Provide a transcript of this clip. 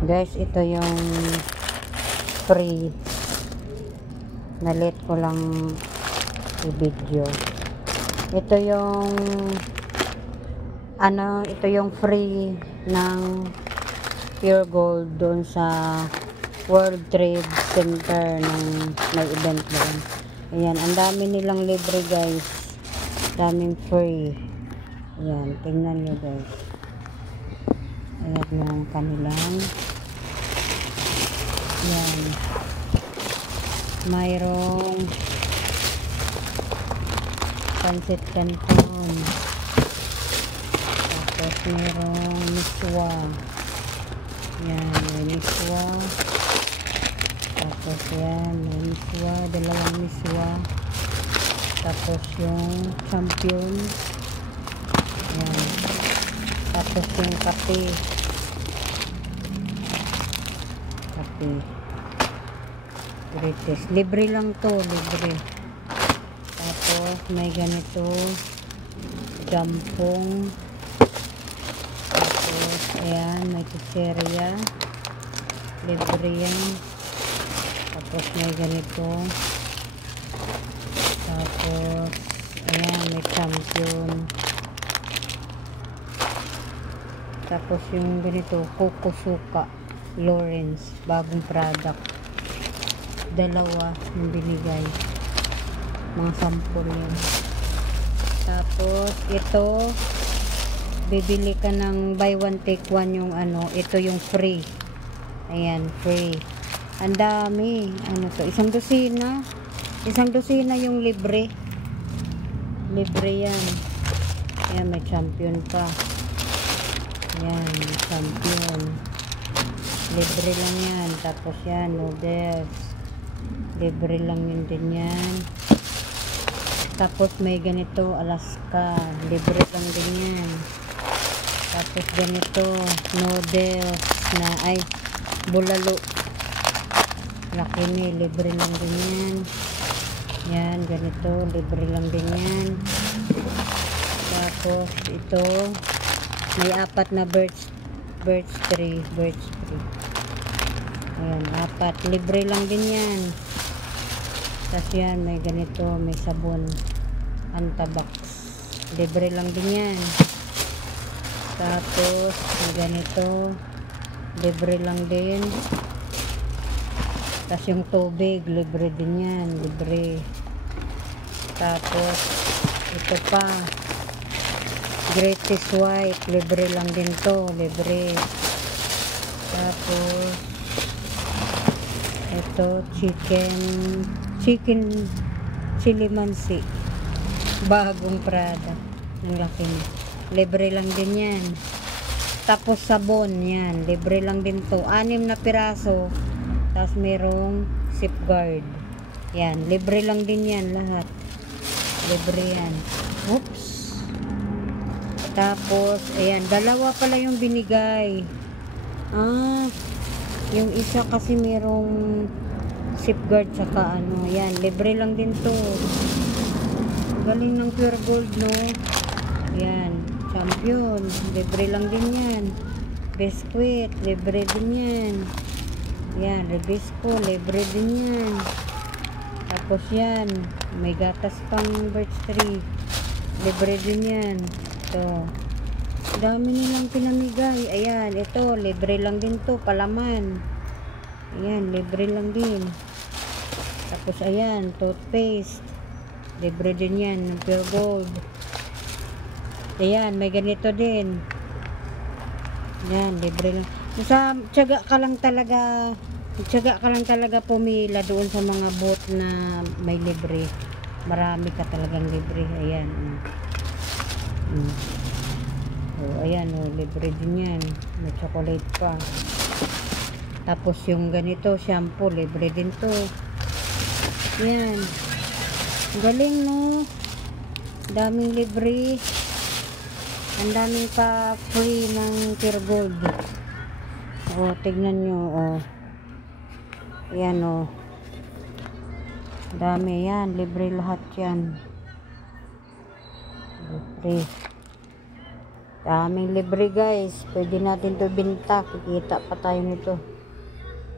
Guys, ito yung free. Nalit ko lang i-video. Ito yung ito yung free ng Pure Gold doon sa World Trade Center ng may event doon. Ayan, ang dami nilang libre guys. Daming free. Ayan, tingnan nyo guys. Ayan yung kanilang. Ayan. Mayroong pancit canton. Tapos mayroong miswa. Ayan, may miswa. Tapos yan, may miswa, dalawang miswa. Tapos yung champion. Ayan. Tapos yung kape. Kape. Greatest. Libre lang to, libre. Tapos may ganito. Jampong. Tapos, ayan, may chicheria. Libre yan. Tapos may ganito. Tapos, ayan, may champion. Tapos yung ganito, Kokosuka Lawrence, bagong product. Dalawa yung binigay. Mga sample yun. Tapos, ito, bibili ka ng buy one take one yung ito yung free. Ayan, free. Ang dami. Ano to? Isang dosina. Isang dosina yung libre. Libre yan. Ayan, may champion pa. Ayan, champion. Libre lang yan. Tapos yan, noodles. Libre lang yun din yan. Tapos may ganito, Alaska. Libre lang din yan. Tapos ganito, noodles na, bulalo. Laki ni, libre lang din yan. Yan, ganito, libre lang din yan. Tapos ito, may 4 na birch tree. Ayan, 4. Libre lang din yan. Tapos yan, may ganito, may sabon. Antabax. Libre lang din yan. Tapos, may ganito. Libre lang din. Tapos yung tubig, libre din yan. Libre. Tapos, ito pa. Greatest White. Libre lang din to. Libre. Tapos, ito, chicken chili mansi. Bagong Prada. Ang laki niya. Libre lang din yan. Tapos sabon, yan. Libre lang din to. 6 na piraso. Tapos merong safeguard. Yan. Libre lang din yan lahat. Libre yan. Oops. Tapos, ayan. Dalawa pala yung binigay. Yung isa kasi merong safeguard saka yan. Libre lang din to. Galing ng Pure Gold, no? Yan. Champion. Libre lang din yan. Biscuit. Libre din yan. Yan. Rebisco. Libre din yan. Tapos yan. May gatas pang birch tree. Libre din yan. Ito. Dami nilang pinamigay. Ayan. Ito. Libre lang din to. Palaman. Ayan. Libre lang din. Tapos ayan. Toothpaste. Libre din yan. Ng Pure Gold. Ayan, may ganito din. Yan, libre lang. Tiyaga ka lang talaga pumila doon sa mga booth na may libre. Marami ka talagang libre. Ayan. Ayan, libre din yan. May chocolate pa. Tapos yung ganito, shampoo, libre din to. Yan. Galing, no? Daming libre. Ang daming pa free ng Pure Gold. Tignan nyo, Ayan, dami yan. Libre lahat yan. Libre. Daming libre guys. Pwede natin to binta. Kikita pa tayo nito.